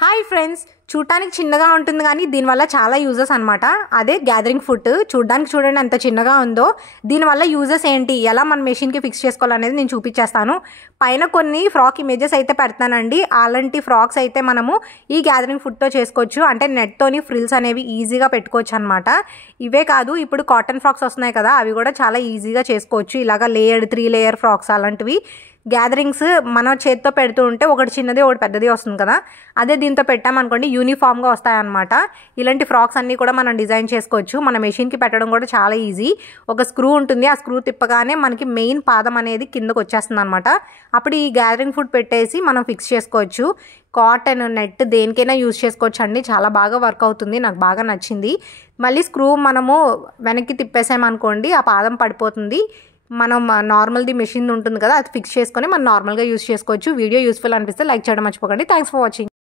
Hi friends, చూడటానికి చిన్నగా ఉంటుంది కానీ దీనివల్ల చాలా యూజెస్ అనమాట. అదే గ్యాదరింగ్ ఫుట్. చూడడానికి ఎంత చిన్నగా ఉందో. దీనివల్ల యూజెస్ ఏంటి, ఎలా మన మెషిన్కి ఫిక్స్ చేసుకోవాలనేది నేను చూపించేస్తాను. పైన కొన్ని ఫ్రాక్ ఇమేజెస్ అయితే పెడతానండి. అలాంటి ఫ్రాక్స్ అయితే మనము ఈ గ్యాదరింగ్ ఫుట్తో చేసుకోవచ్చు. అంటే నెట్తోని ఫ్రిల్స్ అనేవి ఈజీగా పెట్టుకోవచ్చు అనమాట. ఇవే కాదు, ఇప్పుడు కాటన్ ఫ్రాక్స్ వస్తున్నాయి కదా, అవి కూడా చాలా ఈజీగా చేసుకోవచ్చు. ఇలాగా లేయర్డ్ 3 లేయర్ ఫ్రాక్స్ అలాంటివి గ్యాదరింగ్స్ మన చేతితో పెడుతూ ఉంటే ఒకటి చిన్నది ఒకటి పెద్దది వస్తుంది కదా, అదే దీంతో పెట్టామనుకోండి యూనిఫామ్గా వస్తాయన్నమాట. ఇలాంటి ఫ్రాక్స్ అన్నీ కూడా మనం డిజైన్ చేసుకోవచ్చు. మన మెషిన్కి పెట్టడం కూడా చాలా ఈజీ. ఒక స్క్రూ ఉంటుంది, ఆ స్క్రూ తిప్పగానే మనకి మెయిన్ పాదం అనేది కిందకు వచ్చేస్తుంది అనమాట. అప్పుడు ఈ గ్యాదరింగ్ ఫుట్ పెట్టేసి మనం ఫిక్స్ చేసుకోవచ్చు. కాటన్, నెట్ దేనికైనా యూజ్ చేసుకోవచ్చు అండి. చాలా బాగా వర్క్ అవుతుంది, నాకు బాగా నచ్చింది. మళ్ళీ స్క్రూ మనము వెనక్కి తిప్పేసామనుకోండి ఆ పాదం పడిపోతుంది. మనం నార్మల్ది మెషిన్ ఉంటుంది కదా, అది ఫిక్స్ చేసుకొని మనం నార్మల్గా యూజ్ చేసుకోవచ్చు. వీడియో యూస్ఫుల్ అనిపిస్తే లైక్ చేయడం మర్చిపోకండి. Thanks for watching.